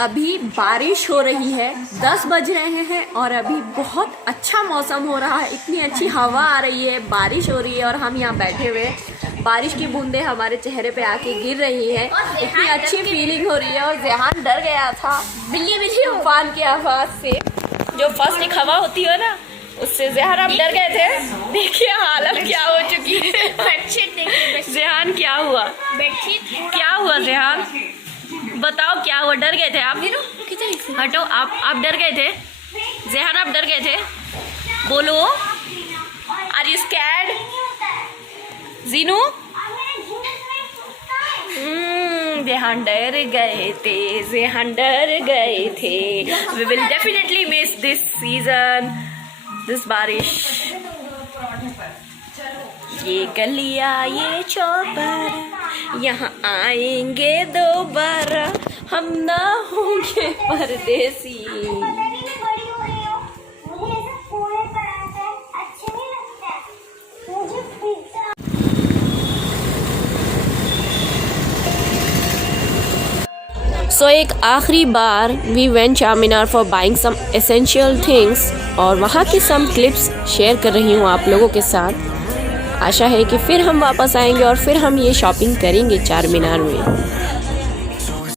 अभी बारिश हो रही है, 10 बज रहे हैं और अभी बहुत अच्छा मौसम हो रहा है। इतनी अच्छी हवा आ रही है, बारिश हो रही है और हम यहाँ बैठे हुए, बारिश की बूंदें हमारे चेहरे पे आके गिर रही है। इतनी अच्छी फीलिंग हो रही है। और जेहान डर गया था बिल्ली बिल्ली तूफान की आवाज से, जो फर्स्ट एक हवा होती है ना, उससे जेहान आप डर गए थे। देखिए हालत क्या हो चुकी है। बेडशीट देखिए जेहान, क्या हुआ? बेडशीट क्या हुआ जेहान? बताओ क्या हुआ? डर गए थे आप? हटो, आप डर गए थे जेहान? आप डर गए थे? बोलो, are you scared? Jinu Jehan डर गए थे, जेहान डर गए थे। We will definitely miss this season, this barish. ये गलियां ये चौपर यहाँ आएंगे दोबारा, हम ना होंगे परदेसी। सो एक आखिरी बार we went Charminar for buying some essential things, और वहाँ की सम क्लिप्स शेयर कर रही हूँ आप लोगों के साथ। आशा है कि फिर हम वापस आएंगे और फिर हम ये शॉपिंग करेंगे चारमीनार में।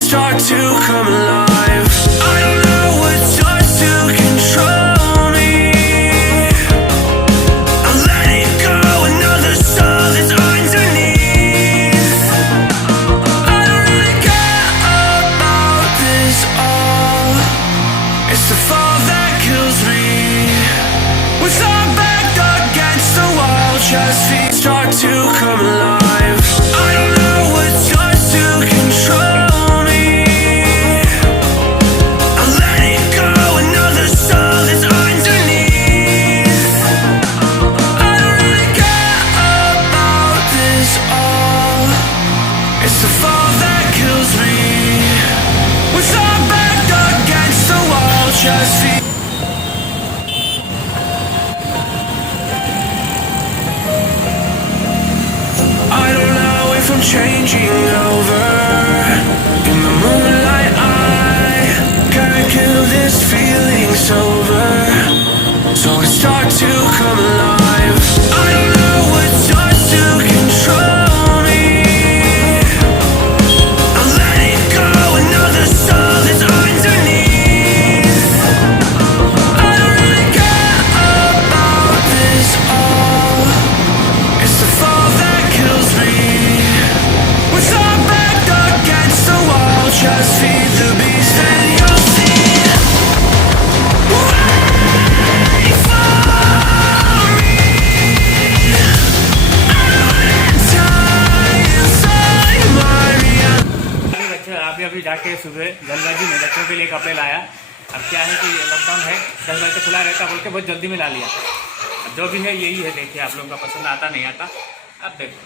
Start to come alive. I don't know what starts to control me. I'll let it go, another soul that's underneath. I don't really care about this all. It's the fall that kills me. With our back against the wall, just feel. Changing over in the moonlight, I can't kill this feeling sober, so it starts to come alive. I don't know what starts to control me. I'll let it go, another soul that's underneath. I don't really care about this all. It's the fall that kills me. With our back against the wall, just feed the beast and you'll see. Wait for me. I don't have time inside my reality. बच्चे अभी जाके सुबह जल्दबाजी में बच्चों के लिए कपड़े लाया। अब क्या है कि लॉकडाउन है, 10 बजे तो खुला रहता बोल के बहुत जल्दी में ला लिया। अब जो भी है यही है, देखिए आप लोगों का पसंद आता नहीं आता। अब देखो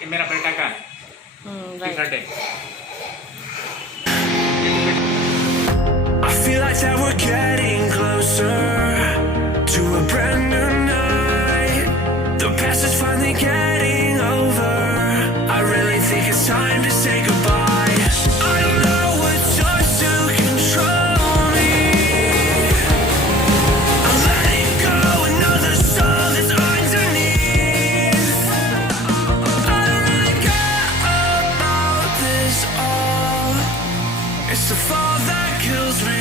ये मेरा बेटा का टी-शर्ट है। I feel like that we're getting closer to a brand new night. The past is finally getting over. I really think it's time to say goodbye. I don't know what starts to control me. I'll let it go, another soul that's underneath. I don't really care about this all. It's the fall that kills me.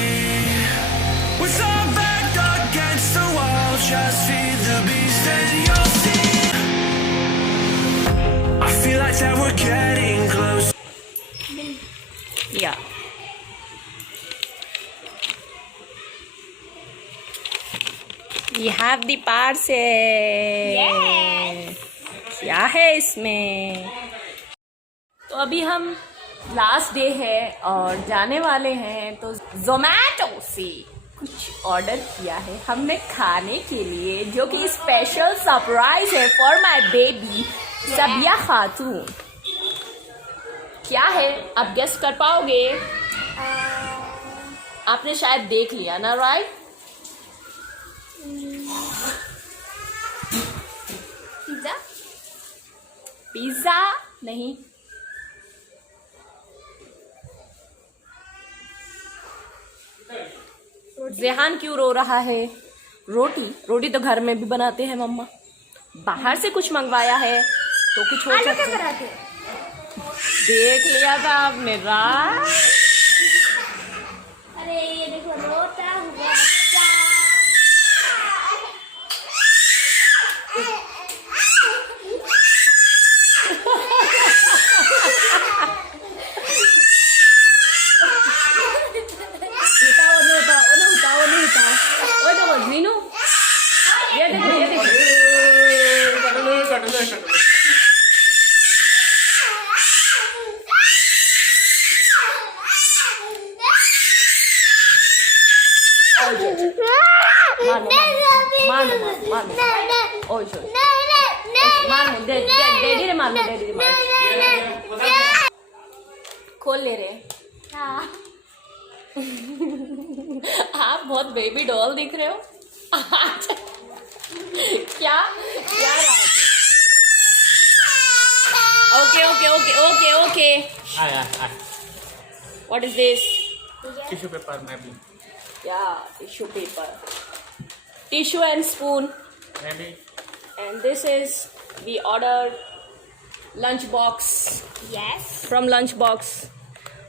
With our back against the wall, just feed the beast and you'll see. I feel like that we're getting close. या We have the parcel. क्या है इसमें? तो अभी हम last day है और जाने वाले हैं, तो जोमैटो से कुछ ऑर्डर किया है हमने खाने के लिए, जो कि स्पेशल सरप्राइज है फॉर माय बेबी सबिया खातून। क्या है आप गेस कर पाओगे? आपने शायद देख लिया ना, राइट? पिज्जा? पिज्जा नहीं, जेहान क्यों रो रहा है? रोटी रोटी तो घर में भी बनाते हैं मम्मा, बाहर से कुछ मंगवाया है तो कुछ हो सकता है। देख लिया था आपने रात? अरे ये देखो रोता हुआ बच्चा। वो देखो मीनू, ये देखो ये देखो। खोल ले रहे। आप बहुत बेबी डॉल दिख रहे हो। क्या क्या बात है? Okay okay okay okay okay. आया what is this? Tissue paper में भी क्या? Tissue paper, tissue and spoon. मैं भी And this is the order lunch box. Yes. From lunch box.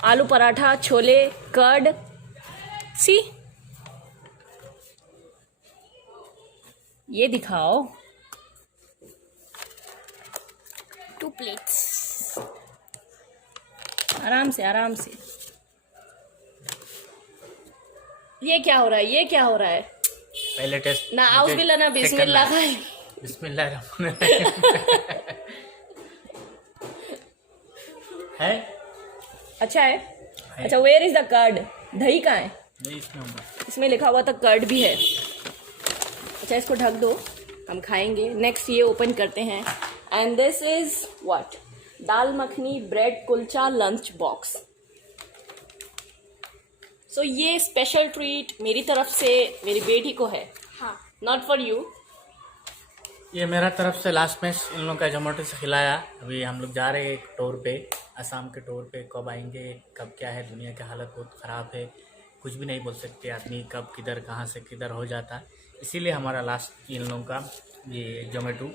आलू पराठा, छोले, कर्ड। सी ये दिखाओ। 2 plates. आराम से आराम से। ये क्या हो रहा है? ये क्या हो रहा है? पहले टेस्ट ना आउस बिल्ला ना बिस्मिल्लाह खाए। बिस्मिल्लाह है। अच्छा है। अच्छा, वेयर इज द कर्ड? दही कहाँ है? नहीं इसमें होगा। इसमें लिखा हुआ था कर्ड भी है। अच्छा, इसको ढक दो, हम खाएंगे। नेक्स्ट ये ओपन करते हैं। And this is what? Dal makhani bread kulcha lunch box. So ये स्पेशल ट्रीट मेरी तरफ से मेरी बेटी को है, हाँ। Not for you. ये मेरा तरफ से लास्ट में इन लोगों का जोमेटो से खिलाया। अभी हम लोग जा रहे हैं एक टूर पे, असम के टूर पे। कब आएंगे, कब क्या है, दुनिया की हालत बहुत ख़राब है, कुछ भी नहीं बोल सकते आदमी, कब किधर कहाँ से किधर हो जाता है। इसीलिए हमारा लास्ट इन लोगों का ये जोमेटो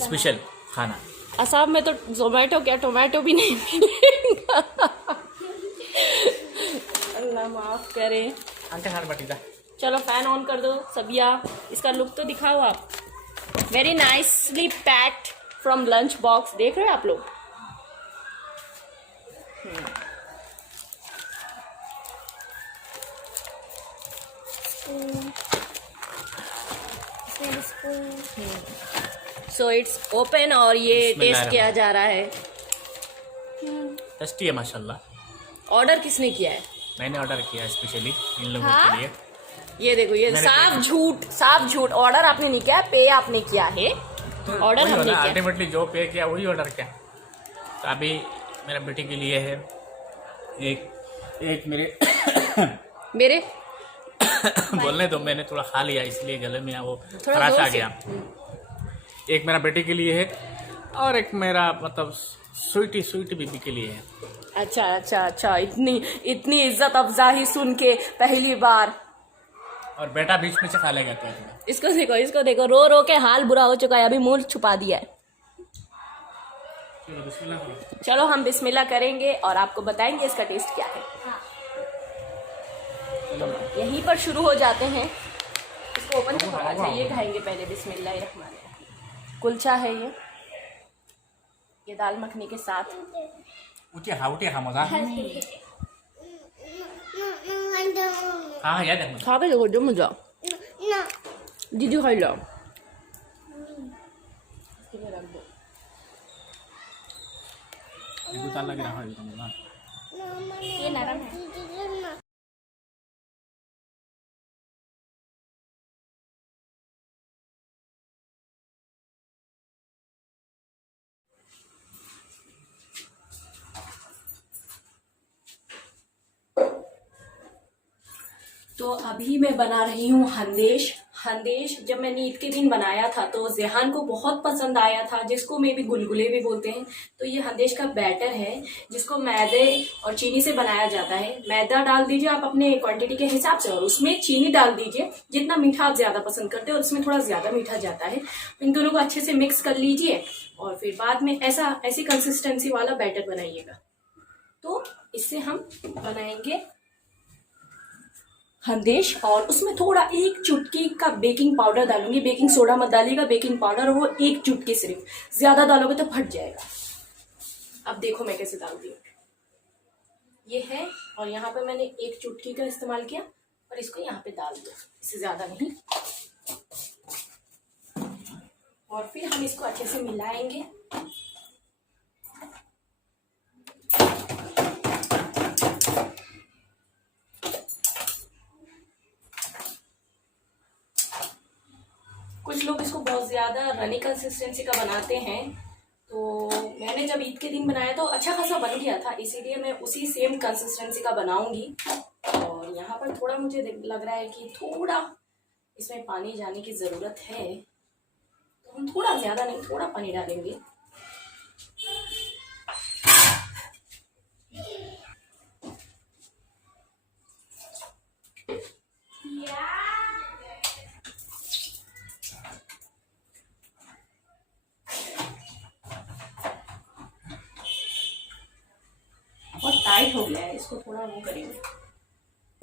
स्पेशल खाना। असम में तो जोमेटो क्या टोमेटो भी नहीं मिलेगा। अल्लाह माफ करे। आंटे हार बटी दा। चलो फैन ऑन कर दो सबिया, इसका लुक तो दिखाओ आप। Very nicely packed from lunch box. देख रहे हो आप लोग? सो इट्स ओपन और ये टेस्ट बिस्मिल्लाह। किया जा रहा है। टेस्टी है माशाल्लाह। ऑर्डर किसने किया है? मैंने ऑर्डर किया स्पेशली इन लोगों हाँ? के लिए। ये देखो, ये मैंने साफ झूठ। ऑर्डर आपने नहीं किया, पे आपने किया है। ऑर्डर हमने किया। अल्टीमेटली जो पे किया वही ऑर्डर किया। तो अभी मेरा बेटी के लिए है एक मेरे मेरे बोलने दो, मैंने थोड़ा खा लिया इसलिए गले में वो थोड़ा खराश जोर आ से। गया। एक मेरा बेटी के लिए है और एक मेरा मतलब स्वीटी बीबी के लिए है। अच्छा अच्छा अच्छा, इतनी इज्जत अफजाही सुन के पहली बार। और बेटा बीच में से खा लेगा तो इसको देखो, रो रो के हाल बुरा हो चुका है, अभी मुंह छुपा दिया है। बिस्मिल्लाह करो। चलो हम बिस्मिल्लाह करेंगे और आपको बताएंगे इसका टेस्ट क्या है। यहीं पर शुरू हो जाते हैं। इसको ओपन तो करना चाहिए, खाएंगे पहले। बिस्मिल्लाहिर्रहमानिर्रहीम। कुलचा है ये दाल मखनी के साथ। उठिए खा मजा। हाँ याद है मुझे। खा के देखो जो मजा। दीदी खाई लो। लग रहा है ये नरम है। तो अभी मैं बना रही हूँ हंदेश। हंदेश जब मैंने ईद के दिन बनाया था तो जेहान को बहुत पसंद आया था, जिसको मे भी गुलगुले भी बोलते हैं। तो ये हंदेश का बैटर है जिसको मैदे और चीनी से बनाया जाता है। मैदा डाल दीजिए आप अपने क्वांटिटी के हिसाब से और उसमें चीनी डाल दीजिए जितना मीठा आप ज्यादा पसंद करते हो, और उसमें थोड़ा ज्यादा मीठा जाता है। इन दोनों को अच्छे से मिक्स कर लीजिए और फिर बाद में ऐसी कंसिस्टेंसी वाला बैटर बनाइएगा। तो इससे हम बनाएंगे हंदेश, और उसमें थोड़ा एक चुटकी का बेकिंग पाउडर डालूंगी। बेकिंग सोडा मत डालिएगा, बेकिंग पाउडर, वो एक चुटकी सिर्फ, ज्यादा डालोगे तो फट जाएगा। अब देखो मैं कैसे डालती हूँ। ये है, और यहाँ पे मैंने एक चुटकी का इस्तेमाल किया और इसको यहाँ पे डाल दिया, इससे ज्यादा नहीं। और फिर हम इसको अच्छे से मिलाएंगे। कुछ लोग इसको बहुत ज्यादा रनी कंसिस्टेंसी का बनाते हैं, तो मैंने जब ईद के दिन बनाया तो अच्छा खासा बन गया था, इसीलिए मैं उसी सेम कंसिस्टेंसी का बनाऊंगी। और यहाँ पर थोड़ा मुझे लग रहा है कि थोड़ा इसमें पानी जाने की जरूरत है, तो हम थोड़ा ज्यादा नहीं, थोड़ा पानी डालेंगे। बहुत टाइट हो गया है, इसको थोड़ा वो करेंगे।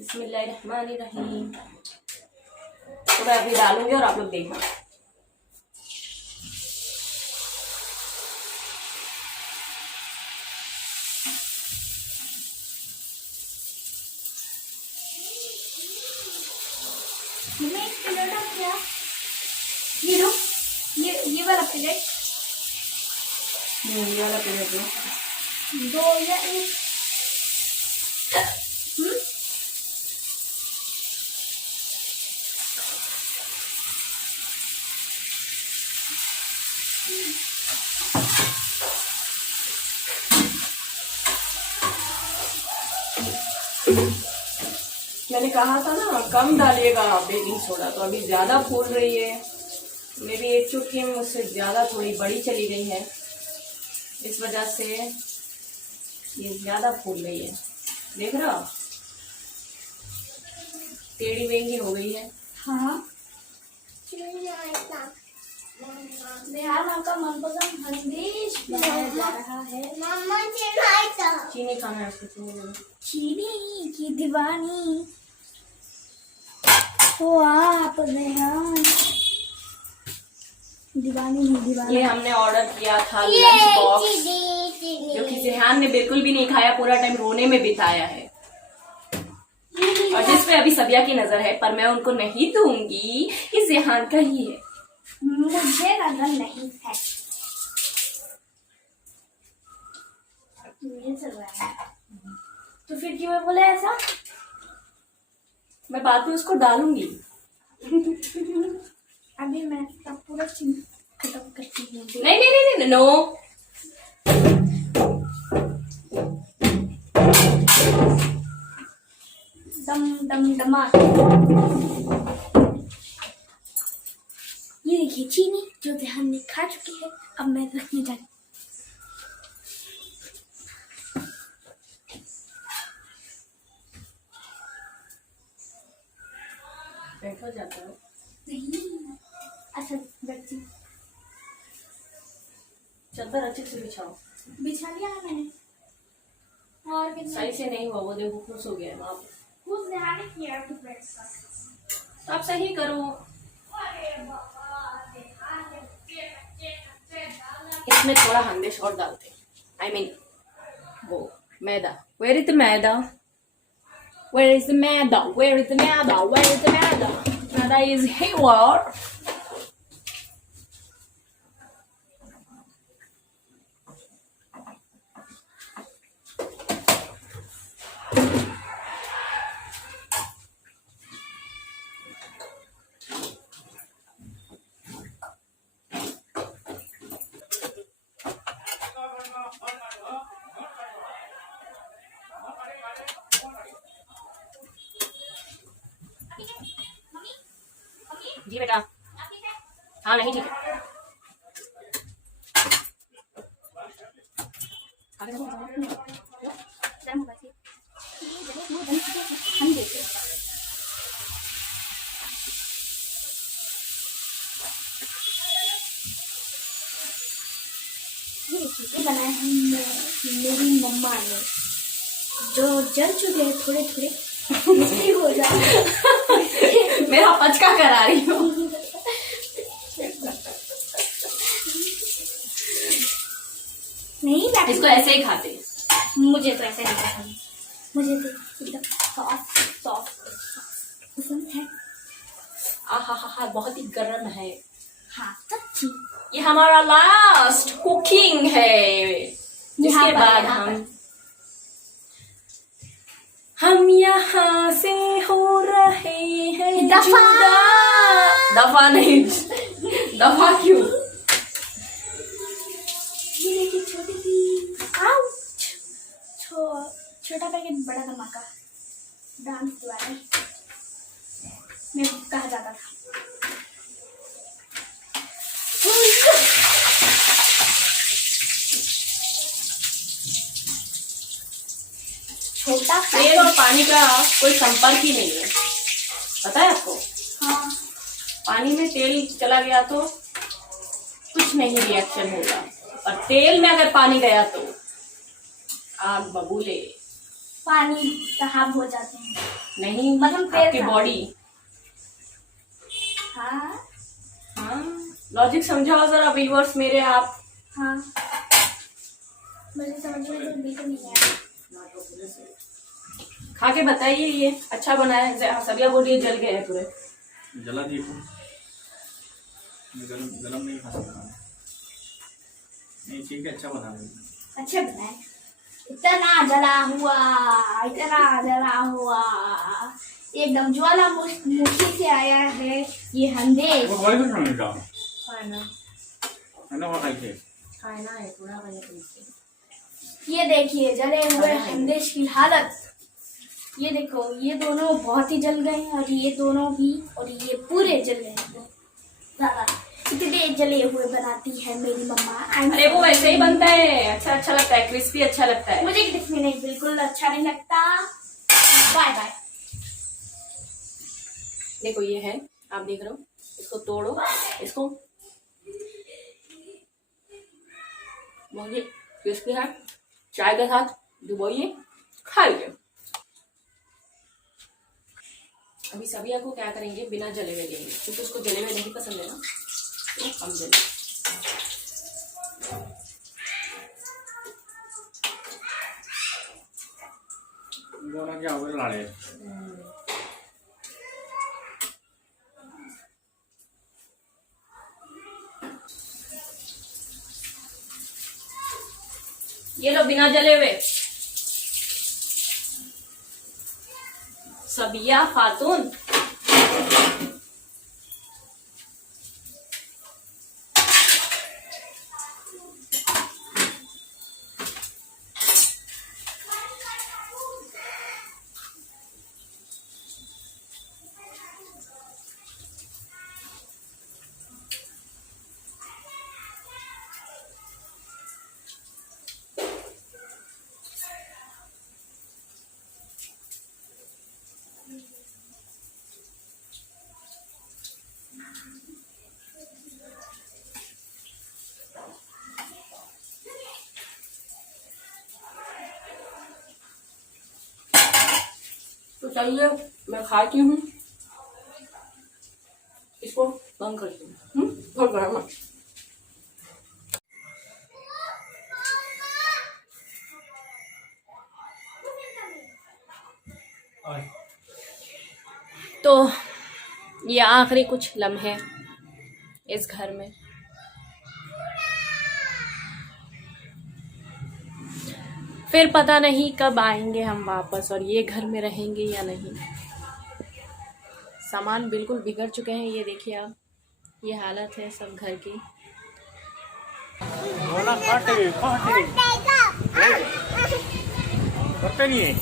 बिस्मिल्लाहिर्रहमानिर्रहीम। तो मैं अभी डालूंगी और आप लोग देखना। मैं एक प्लेट अब क्या ये लो, ये वाला प्लेट ये वाला प्लेट लो। 2 या 1। मैंने कहा था ना कम डालिएगा बेकिंग सोडा, तो अभी ज्यादा फूल रही है। मेरी एक चुटकी में मुझसे ज्यादा थोड़ी बड़ी चली गई है, इस वजह से ये ज्यादा फूल रही है। देख रहे हो, टेढ़ी बेंगी हो गई है। हाँ, बिहार माँ का मनपसंद हंदेश बनाया जा रहा है। चीनी खाना है उसको, चीनी दे दो। चीनी की दीवानी हो आप रेहान, दीवानी नहीं दीवानी। ये हमने ऑर्डर किया था लंच बॉक्स, जो कि जेहान ने बिल्कुल भी नहीं खाया, पूरा टाइम रोने में बिताया है, और जिस पे अभी सबिया की नजर है, पर मैं उनको नहीं दूंगी, ये जेहान का ही है। मुझे नजर नहीं है, ये चल रहा है। तो फिर क्यों बोले ऐसा? मैं बाद में उसको डालूंगी। अभी मैं सब पूरा खत्म करती हूँ। नहीं नहीं नहीं नहीं, नो। दम दम दमा। ये देखिए चीनी जो ध्यान ने खा चुकी है, अब मैं रखने जा रही। बैठो जाता है नहीं, अच्छा बैठती। चादर अच्छे से बिछाओ। बिछा लिया है मैंने, और कितना सही से नहीं हुआ, वो देखो खुश हो गया है वहां पे। खुद ध्यान किया तो बैठ तो आप सही करो। इसमें थोड़ा हंदेश और डालते हैं, I mean, वो मैदा। Where is the maida? Where is the maida? Where is the maida? Where is the maida? Maida is here. जी बेटा। हाँ नहीं ठीक है। हम देखते हैं। ये देखिए बनाए हैं मेरी मम्मा ने, जो जल चुके हैं थोड़े थोड़े मिट्टी हो जाए। मेरा पचका करा रही हूँ। नहीं मैं इसको ऐसे ही खाते हैं। मुझे तो ऐसे नहीं पसंद, मुझे तो एकदम सॉफ्ट सॉफ्ट पसंद है। आहा बहुत ही गर्म है। हाँ सच्ची। ये हमारा लास्ट कुकिंग है। यहाँ इसके पर, बाद यहाँ हम यहाँ से हो रहे हैं दफा। जुदा। दफा नहीं, दफा क्यों? ये देखिए छोटी सी आउच छोटा पैकेट बड़ा धमाका डांस द्वारा में कहा जाता था। छोटा तेल और पानी का कोई संपर्क ही नहीं है, पता है आपको? हाँ पानी में तेल चला गया तो कुछ नहीं रिएक्शन होगा, और तेल में अगर पानी गया तो आग बबूले। पानी साहब हो जाते हैं। नहीं मतलब तेल आपकी का। बॉडी। हाँ हाँ लॉजिक समझाओ जरा व्यूअर्स मेरे आप। हाँ मुझे समझ में तो बिल्कुल नहीं आया। खा के बताइए ये अच्छा बना है। सबिया बोलिए जल गए हैं पूरे। जला दिए गरम गरम नहीं खा सकता। नहीं ठीक है, अच्छा बना है। अच्छा बनाए। इतना जला हुआ एकदम ज्वालामुखी से आया है ये हंदेश। वो कोई कुछ नहीं था, खाना है ना? वो खाई थे। खाना है थोड़ा बने पीछे। ये देखिए जले हुए हंदेश की हालत। ये देखो ये दोनों बहुत ही जल गए हैं, और ये दोनों भी, और ये पूरे जल गए हैं। ज्यादा इतने जले हुए बनाती है मेरी मम्मा। अरे वो वैसे ही बनता है, अच्छा लगता है, क्रिस्पी अच्छा लगता है। मुझे क्रिस्पी नहीं, बिल्कुल अच्छा नहीं लगता। Bye bye. देखो ये है, आप देख रहे हो, इसको तोड़ो, इसको बहुत क्रिस्पी है, चाय के साथ डुबोइए, खाइए। अभी सबिया को क्या करेंगे, बिना जले हुए देंगे, क्योंकि उसको जले हुए नहीं पसंद है ना, तो हम जले। दोनों क्या हो लाड़े। ये लो बिना जले हुए। सबिया खातून। तो चलिए मैं खाती हूँ, इसको बंद करती हूँ। बहुत गर्म है। तो ये आखिरी कुछ लम्हे इस घर में। फिर पता नहीं कब आएंगे हम वापस और ये घर में रहेंगे या नहीं। सामान बिल्कुल बिगड़ चुके हैं, ये देखिए आप, ये हालत है सब घर की। करते नहीं है।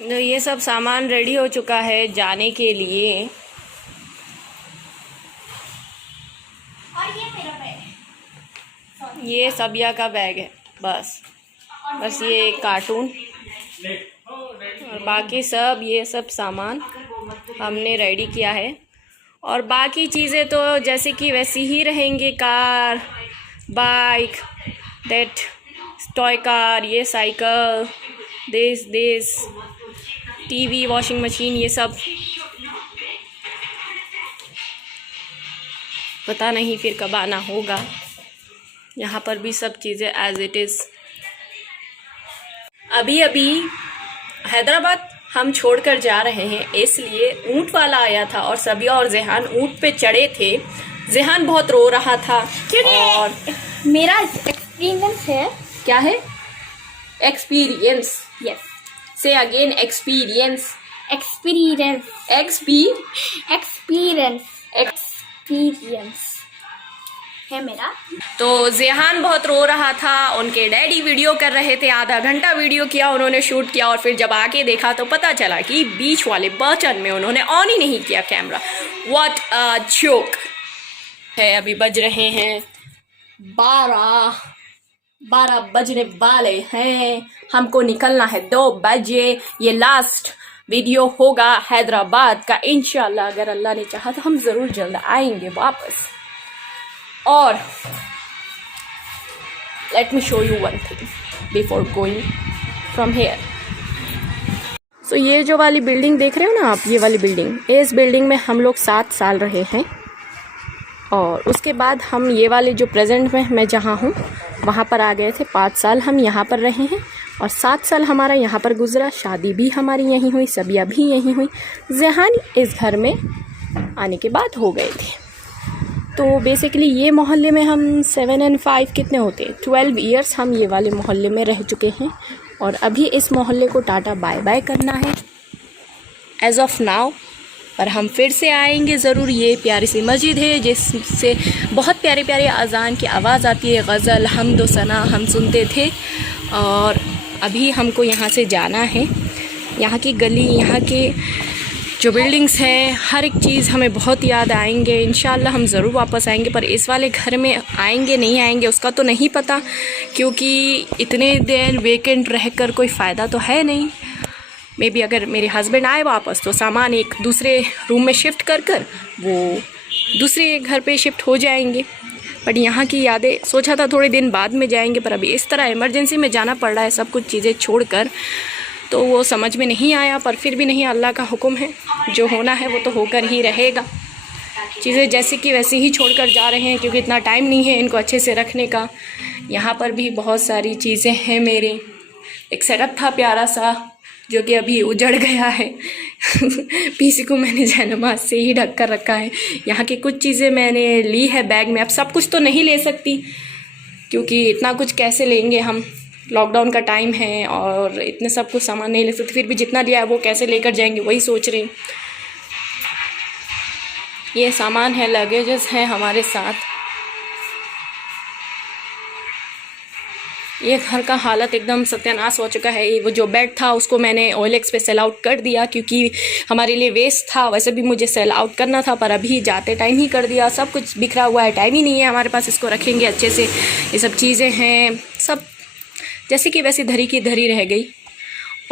तो ये सब सामान रेडी हो चुका है जाने के लिए। और ये मेरा बैग है। ये सबिया का बैग है, बस ये एक कार्टून और बाकी सब ये सब सामान हमने रेडी किया है। और बाकी चीज़ें तो जैसे कि वैसी ही रहेंगे, car, bike, that toy car, ये cycle, this TV, washing machine, ये सब पता नहीं फिर कब आना होगा। यहाँ पर भी सब चीज़ें एज इट इज़। अभी हैदराबाद हम छोड़कर जा रहे हैं, इसलिए ऊँट वाला आया था और सबिया और जेहान ऊँट पे चढ़े थे। जेहान बहुत रो रहा था और मेरा एक्सपीरियंस है। क्या है एक्सपीरियंस? यस, से अगेन एक्सपीरियंस। एक्सपीरियंस है मेरा। तो जेहान बहुत रो रहा था, उनके डैडी वीडियो कर रहे थे, आधा घंटा वीडियो किया उन्होंने, शूट किया, और फिर जब आके देखा तो पता चला कि बीच वाले बटन में उन्होंने ऑन ही नहीं किया कैमरा। व्हाट अ जोक है। अभी बज रहे हैं 12 बजने वाले हैं, हमको निकलना है 2 बजे। ये लास्ट वीडियो होगा हैदराबाद का इंशाल्लाह, अगर अल्लाह ने चाहा तो हम ज़रूर जल्द आएंगे वापस। और let me show you one thing before going from here. So ये जो वाली बिल्डिंग देख रहे हो ना आप, ये वाली बिल्डिंग, इस बिल्डिंग में हम लोग 7 साल रहे हैं। और उसके बाद हम ये वाले जो प्रेजेंट में मैं जहाँ हूँ वहाँ पर आ गए थे। 5 साल हम यहाँ पर रहे हैं और 7 साल हमारा यहाँ पर गुजरा। शादी भी हमारी यहीं हुई, सबिया भी यहीं हुई। जेहान इस घर में आने के बाद हो गए थे। तो बेसिकली ये मोहल्ले में हम 7 और 5 कितने होते, 12 ईयर्स हम ये वाले मोहल्ले में रह चुके हैं। और अभी इस मोहल्ले को टाटा बाय बाय करना है एज ऑफ नाउ, पर हम फिर से आएंगे ज़रूर। ये प्यारी सी मस्जिद है जिससे बहुत प्यारे प्यारे अज़ान की आवाज़ आती है, गज़ल, हम्द व सना हम सुनते थे। और अभी हमको यहाँ से जाना है। यहाँ की गली, यहाँ के जो बिल्डिंग्स हैं, हर एक चीज़ हमें बहुत याद आएंगे। इंशाल्लाह हम ज़रूर वापस आएंगे, पर इस वाले घर में आएंगे नहीं आएंगे उसका तो नहीं पता, क्योंकि इतने देर वेकेंट रहकर कोई फ़ायदा तो है नहीं। मे बी अगर मेरे हस्बैंड आए वापस तो सामान एक दूसरे रूम में शिफ्ट कर वो दूसरे घर पे शिफ्ट हो जाएंगे। बट यहाँ की यादें सोचा था थोड़े दिन बाद में जाएंगे, पर अभी इस तरह इमरजेंसी में जाना पड़ रहा है सब कुछ चीज़ें छोड़कर, तो वो समझ में नहीं आया। पर फिर भी नहीं, अल्लाह का हुक्म है, जो होना है वो तो होकर ही रहेगा। चीज़ें जैसी कि वैसे ही छोड़कर जा रहे हैं, क्योंकि इतना टाइम नहीं है इनको अच्छे से रखने का। यहाँ पर भी बहुत सारी चीज़ें हैं मेरे। एक सेटअप था प्यारा सा जो कि अभी उजड़ गया है पीसी को मैंने जयनमाज से ही ढक कर रखा है। यहाँ की कुछ चीज़ें मैंने ली है बैग में। अब सब कुछ तो नहीं ले सकती, क्योंकि इतना कुछ कैसे लेंगे हम, लॉकडाउन का टाइम है और इतने सब कुछ सामान नहीं ले सकते। फिर भी जितना लिया है वो कैसे लेकर जाएंगे वही सोच रहे हैं। ये सामान है, लगेजेस हैं हमारे साथ। ये घर का हालत एकदम सत्यानाश हो चुका है। वो जो बेड था उसको मैंने OLX पे सेल आउट कर दिया, क्योंकि हमारे लिए वेस्ट था। वैसे भी मुझे सेल आउट करना था, पर अभी जाते टाइम ही कर दिया। सब कुछ बिखरा हुआ है, टाइम ही नहीं है हमारे पास इसको रखेंगे अच्छे से। ये सब चीज़ें हैं सब जैसे कि वैसे धरी की धरी रह गई।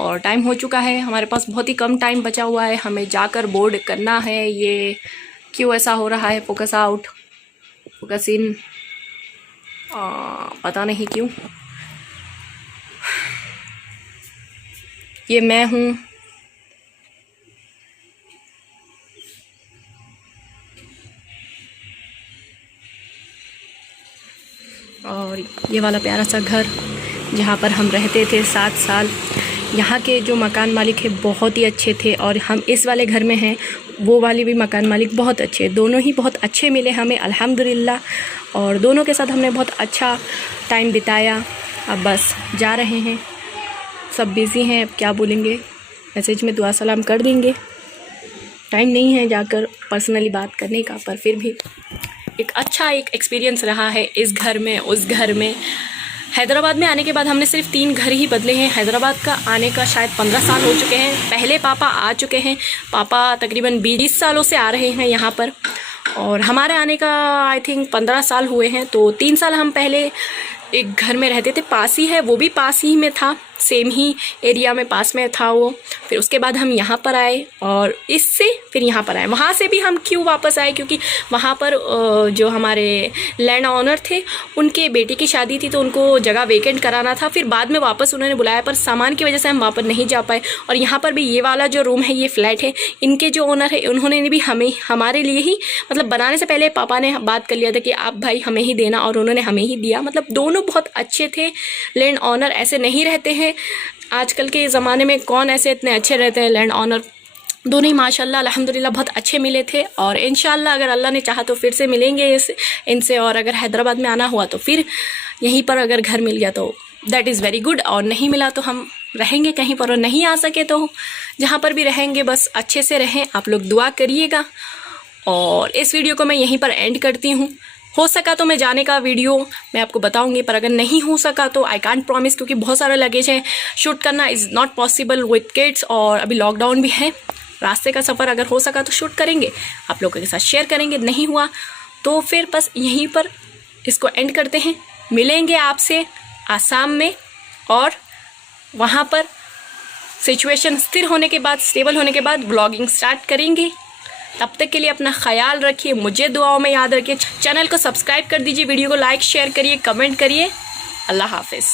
और टाइम हो चुका है, हमारे पास बहुत ही कम टाइम बचा हुआ है, हमें जाकर बोर्ड करना है। ये क्यों ऐसा हो रहा है, फोकस आउट, फोकस इन, पता नहीं क्यों। ये मैं हूँ, और ये वाला प्यारा सा घर जहाँ पर हम रहते थे 7 साल। यहाँ के जो मकान मालिक है बहुत ही अच्छे थे, और हम इस वाले घर में हैं वो वाले भी मकान मालिक बहुत अच्छे, दोनों ही बहुत अच्छे मिले हमें अल्हम्दुलिल्लाह। और दोनों के साथ हमने बहुत अच्छा टाइम बिताया। अब बस जा रहे हैं, सब बिज़ी हैं, अब क्या बोलेंगे, मैसेज में दुआ सलाम कर देंगे। टाइम नहीं है जाकर पर्सनली बात करने का, पर फिर भी एक अच्छा एक एक्सपीरियंस रहा है इस घर में उस घर में। हैदराबाद में आने के बाद हमने सिर्फ 3 घर ही बदले हैं। हैदराबाद का आने का शायद 15 साल हो चुके हैं। पहले पापा आ चुके हैं, पापा तकरीबन 20 सालों से आ रहे हैं यहाँ पर, और हमारे आने का आई थिंक 15 साल हुए हैं। तो 3 साल हम पहले एक घर में रहते थे, पास ही है, वो भी पास ही में था, सेम ही एरिया में पास में था वो। फिर उसके बाद हम यहाँ पर आए और इससे फिर यहाँ पर आए। वहाँ से भी हम क्यों वापस आए, क्योंकि वहाँ पर जो हमारे लैंड ऑनर थे उनके बेटे की शादी थी, तो उनको जगह वेकेंट कराना था। फिर बाद में वापस उन्होंने बुलाया, पर सामान की वजह से हम वापस नहीं जा पाए। और यहाँ पर भी ये वाला जो रूम है, ये फ्लैट है, इनके जो ओनर है उन्होंने भी हमारे लिए ही, मतलब बनाने से पहले पापा ने बात कर लिया था कि आप भाई हमें ही देना, और उन्होंने हमें ही दिया। मतलब दोनों बहुत अच्छे थे लैंड ऑनर, ऐसे नहीं रहते हैं आजकल के ज़माने में, कौन ऐसे इतने अच्छे रहते हैं लैंड ऑनर। दोनों ही माशाल्लाह अल्हम्दुलिल्लाह बहुत अच्छे मिले थे, और इंशाल्लाह अगर अल्लाह ने चाहा तो फिर से मिलेंगे इनसे। और अगर हैदराबाद में आना हुआ तो फिर यहीं पर अगर घर मिल गया तो दैट इज़ वेरी गुड, और नहीं मिला तो हम रहेंगे कहीं पर, और नहीं आ सके तो जहाँ पर भी रहेंगे बस अच्छे से रहें। आप लोग दुआ करिएगा, और इस वीडियो को मैं यहीं पर एंड करती हूँ। हो सका तो मैं जाने का वीडियो मैं आपको बताऊंगी, पर अगर नहीं हो सका तो आई कांट प्रॉमिस, क्योंकि बहुत सारा लगेज है, शूट करना is not possible with kids, और अभी लॉकडाउन भी है। रास्ते का सफ़र अगर हो सका तो शूट करेंगे, आप लोगों के साथ शेयर करेंगे। नहीं हुआ तो फिर बस यहीं पर इसको एंड करते हैं। मिलेंगे आपसे आसाम में, और वहाँ पर सिचुएशन स्थिर होने के बाद, स्टेबल होने के बाद ब्लॉगिंग स्टार्ट करेंगे। तब तक के लिए अपना ख्याल रखिए, मुझे दुआओं में याद रखिए। चैनल को सब्सक्राइब कर दीजिए, वीडियो को लाइक शेयर करिए, कमेंट करिए। अल्लाह हाफिज़।